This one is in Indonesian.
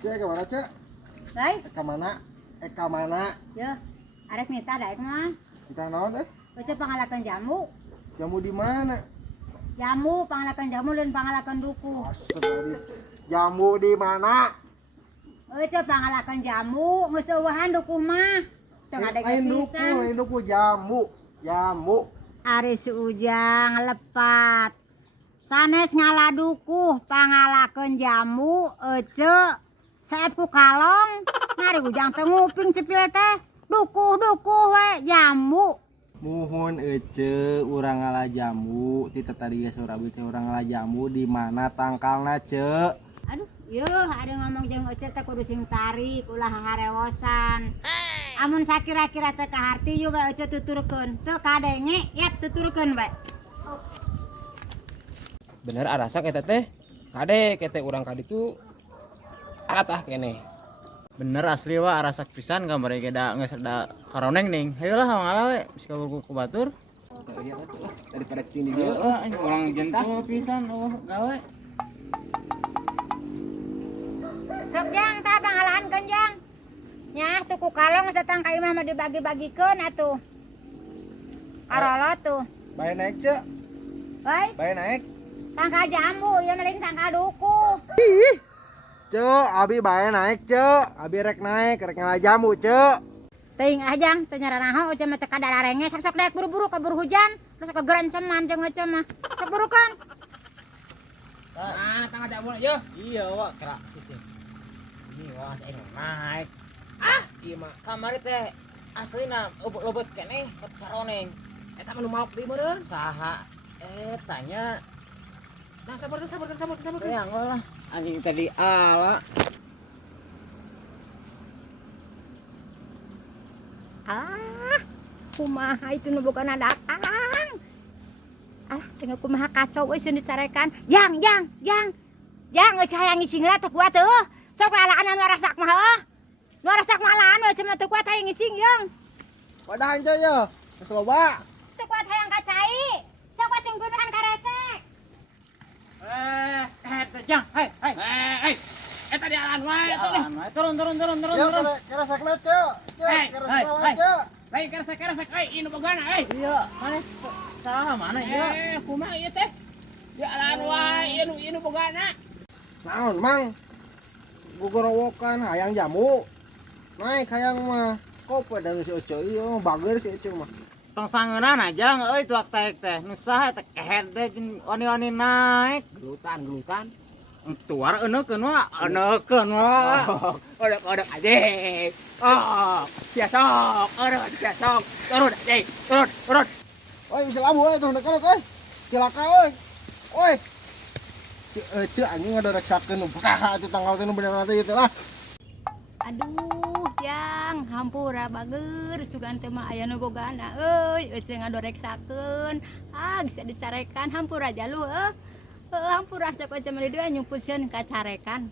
Cek kemana cek? Đấy, Eka mana? Eka mana? ya. Arek minta daek mah. Entah naon Baca pangalakan jamu. Jamu di mana? Jamu, pangalakan jamu dan pangalakan duku. Astagfirullah. Jamu di mana? Baca pangalakan jamu, ngeueuhan duku mah. Teu ngadeg Lain duku jamu. Jamu. Ari Ujang lepat. Sanes ngaladukuh pangalakeun jamu ece saep ku kalong ngari Ujang teh nguping cepil teh dukuh we jamu. Muhun ece urang ngala jamu ti tadi geus urabi teh urang ngala jamu di mana tangkalna ce? Aduh, yeuh ada ngomong jeung ece teh kudu sing tarik ulah harewosan. Amun sakira-kira teh kaharti yeuh we ece tuturkeun. Teu kadenge yap tuturkeun we. Bener arasa kita teh kade kete urang kadi tu aratah kene Bener asli wa arasak pisan gambar da geus ada karoneng ning. Hayolah ngala we bisa ku batur. daripada cing di dieu Urang jentul pisan gawe. Sok Jang tah pangalahankeun Jang. Nyah tuku kalong datang ka imah mah dibagi-bagikeun atuh. Karolo tuh. Bae naik ce? Hei, Bae naik. tangka jamu, ya mending tangka duku. Ce, abi bae naik ce. Abi rek naik, rek ngala jamu ce. Teuing ajang, teu nyaranaho ece mah teu kadar arenge, sok daek buru-buru kabur hujan, terus kegerenceman jeung ece mah. Sok burukan. nah tangga jamu yeuh Iya wa kera cicing. Ini wa saya naik. ieu mah Kamari teh aslina lobet keneh ket karoneng. eta mah nu maok deui meureun Saha tanya nah sabar yang lah anjing tadi ala. Kumaha itu nu boga datang. Dengan kumaha kacau euy sieun dicarekan. Jang, euy hayang ngising lah teu kuat teuh. Sok alaan anu rasak mah heuh. Nu rasak mah alaan we cenah teu kuat hayang ngising yeung. Wadahan ce ya. Geus loba. Teu kuat hayang kacai. Sok we sing gunuhan karesek. Jang, hai. eta di alan wae atuh Turun. Ya kira sakna ce. Ce, Hei, kira hei, sakna hei. ce. lain keresek inu bogana Iya, mana saha mana iya? kumaha ieu teh di alan wae inu bogana Naon mang? Gugorowokan hayang jamu. Naik hayang mah. Kope dan si Ece ieu bager si Ece mah. Tong sangeunana Jang euy tuak taek teh. Nu saha teh keher teh jeung wani-wani naik. gelutan Tuar eunekeun wa. odok aja siasok turun aja turun Oi bisa labu euy tuh dekat euy. Cilaka euy. Oi. Si Ece anjing ngadoreksakeun saha atuh tanggal teh nu bener teh ieu lah. Aduh, Jang, hampura bager sugan teh mah aya nu bogana euy, ece ngadoreksakeun. Bisa dicarekan hampura jalu heuh. Hampura cek ece mah di dieu nyumpulkeun kacarekan.